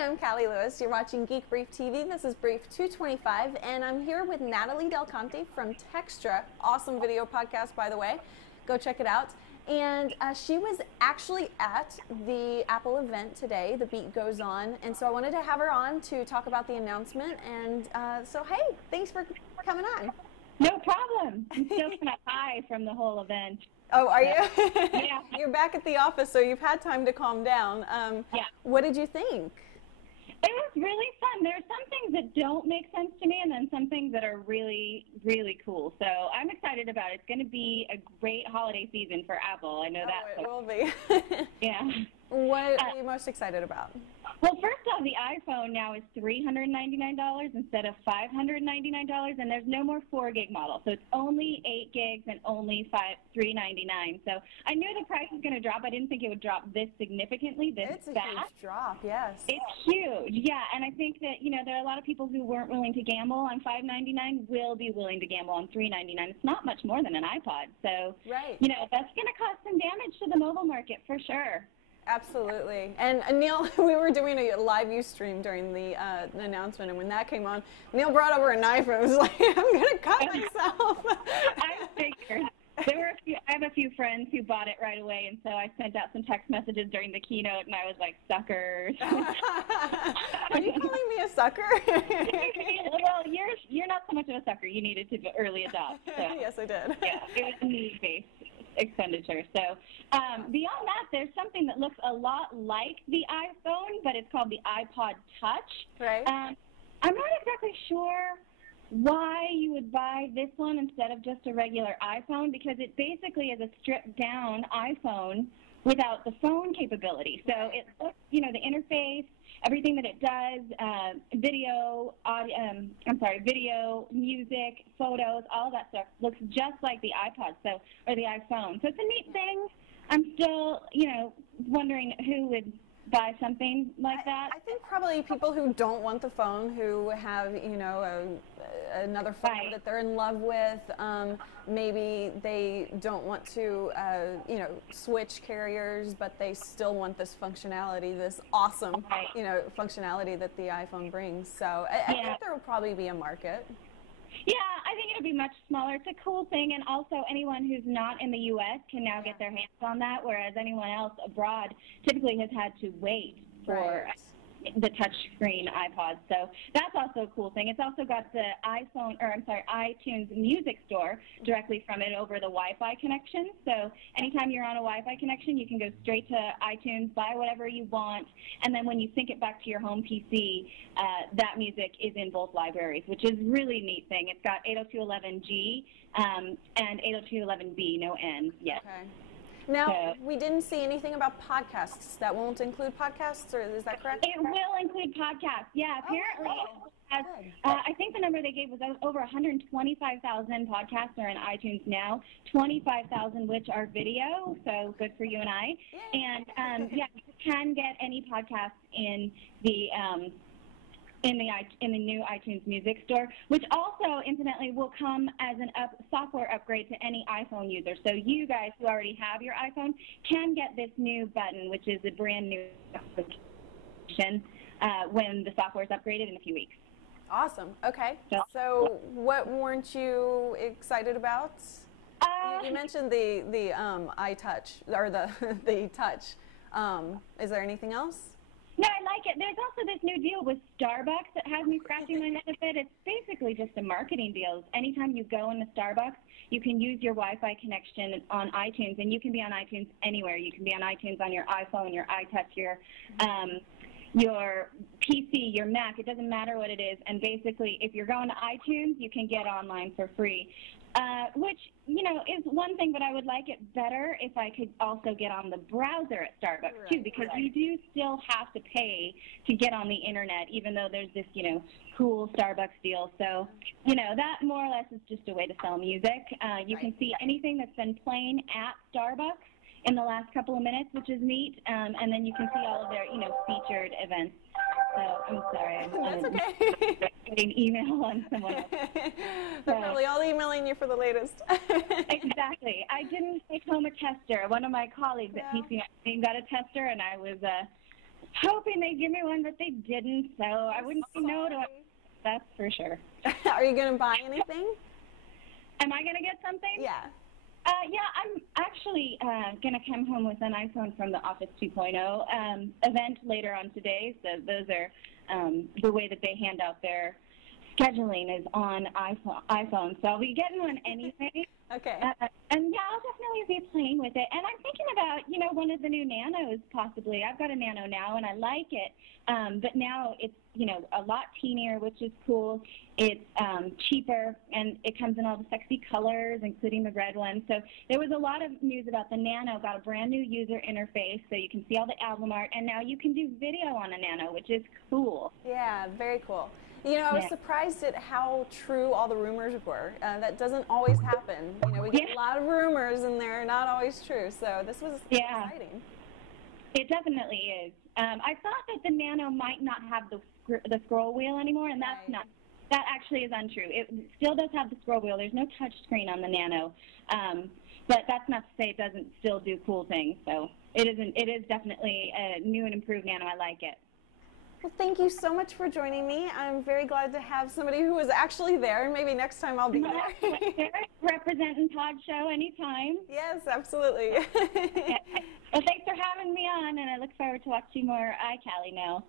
I'm Callie Lewis. You're watching Geek Brief TV. This is Brief 225, and I'm here with Natali del Conte from Textra. Awesome video podcast, by the way. Go check it out. And she was actually at the Apple event today, The Beat Goes On, and so I wanted to have her on to talk about the announcement. And so, hey, thanks for coming on. No problem. I'm still kind of high from the whole event. Oh, are you? Yeah. You're back at the office, so you've had time to calm down. Yeah. What did you think? It was really fun. There are some things that don't make sense to me, and then some things that are really, really cool. So I'm excited about it. It's going to be a great holiday season for Apple. I know that. It will be. Yeah. What are you most excited about? Well, first off, the iPhone now is $399 instead of $599, and there's no more 4 gig model. So it's only 8 gigs and only $399. So I knew the price was going to drop. I didn't think it would drop this significantly, this fast. It's a huge drop, yes. It's huge, yeah. And I think that, there are a lot of people who weren't willing to gamble on $599 will be willing to gamble on $399. It's not much more than an iPod. So, right. That's going to cause some damage to the mobile market for sure. Absolutely. And Neil, we were doing a live Ustream during the announcement, and when that came on, Neil brought over a knife and was like, I'm going to cut myself. I figured. I have a few friends who bought it right away, and so I sent out some text messages during the keynote, and I was like, suckers. Are you calling me a sucker? Well, you're not so much of a sucker. You needed to early adopt. So. Yes, I did. Yeah, it was a need-based expenditure. So beyond that, there's something that looks a lot like the iPhone, but it's called the iPod Touch. Right. I'm not exactly sure why you would buy this one instead of just a regular iPhone, because it basically is a stripped-down iPhone without the phone capability. So it looks, the interface, everything that it does, video, music, photos, all that stuff looks just like the iPod, or the iPhone. So it's a neat thing. I'm still, wondering who would buy something like that. I think probably people who don't want the phone, who have, another phone right. that they're in love with. Maybe they don't want to, switch carriers, but they still want this functionality, this awesome, right. Functionality that the iPhone brings. So I think there will probably be a market. Yeah, I think it'll be much smaller. It's a cool thing, and also anyone who's not in the U.S. can now get their hands on that, whereas anyone else abroad typically has had to wait for the touchscreen iPod. So that's also a cool thing. It's also got the iTunes Music Store directly from it over the Wi-Fi connection. So anytime you're on a Wi-Fi connection, you can go straight to iTunes, buy whatever you want, and then when you sync it back to your home PC, that music is in both libraries, which is really a neat thing. It's got 802.11g and 802.11b, no N yet. Okay. Now, we didn't see anything about podcasts. That won't include podcasts, or is that correct? It will include podcasts, yeah. Apparently, I think the number they gave was over 125,000 podcasts are in iTunes now, 25,000 which are video, so good for you and I. Yay. And, you can get any podcast in the new iTunes Music Store, which also, incidentally, will come as an software upgrade to any iPhone user. So you guys who already have your iPhone can get this new button, which is a brand new application when the software is upgraded in a few weeks. Awesome. Okay. So what weren't you excited about? You mentioned the iTouch, or the Touch. Is there anything else? No, I like it. There's also this new deal with Starbucks that has me scratching my head a bit. It's basically just a marketing deal. Anytime you go into Starbucks, you can use your Wi-Fi connection on iTunes, and you can be on iTunes anywhere. You can be on iTunes on your iPhone, your iTouch, your PC, your Mac. It doesn't matter what it is. And basically, if you're going to iTunes, you can get online for free, which, is one thing, but I would like it better if I could also get on the browser at Starbucks, too, because you do still have to pay to get on the Internet, even though there's this, cool Starbucks deal. So, that more or less is just a way to sell music. You can see anything that's been playing at Starbucks in the last couple of minutes, which is neat, and then you can see all of their, featured events. So I'm sorry. That's okay. Getting email on someone else. They're probably all emailing you for the latest. Exactly. I didn't take home a tester. One of my colleagues at PC Magazine got a tester, and I was hoping they'd give me one, but they didn't, so I wouldn't say no to it. That's for sure. Are you going to buy anything? Am I going to get something? Yeah. Yeah, I'm actually going to come home with an iPhone from the Office 2.0 event later on today. So those are the way that they hand out their scheduling is on iPhone. So I'll be getting one anyway. Okay. And yeah, I'll definitely be playing with it. And I'm thinking about, one of the new Nanos possibly. I've got a Nano now, and I like it. But now it's, a lot teenier, which is cool. It's cheaper, and it comes in all the sexy colors, including the red one. So there was a lot of news about the Nano. Got a brand new user interface, so you can see all the album art. And now you can do video on a Nano, which is cool. Yeah, very cool. I was surprised at how true all the rumors were. That doesn't always happen. We get a lot of rumors, and they're not always true. So this was exciting. It definitely is. I thought that the Nano might not have the scroll wheel anymore, and that's not. That actually is untrue. It still does have the scroll wheel. There's no touch screen on the Nano, but that's not to say it doesn't still do cool things. So it isn't. It is definitely a new and improved Nano. I like it. Well, thank you so much for joining me. I'm very glad to have somebody who was actually there. Maybe next time I'll be there. Representing Pod Show anytime. Yes, absolutely. Well, thanks for having me on, and I look forward to watching more iCali now.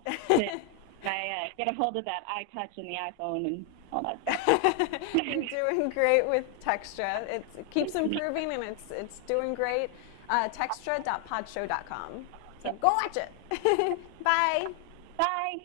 I get a hold of that iTouch and the iPhone and all that. You're doing great with Textra. It keeps improving, and it's doing great. Textra.podshow.com. So go watch it. Bye. Bye.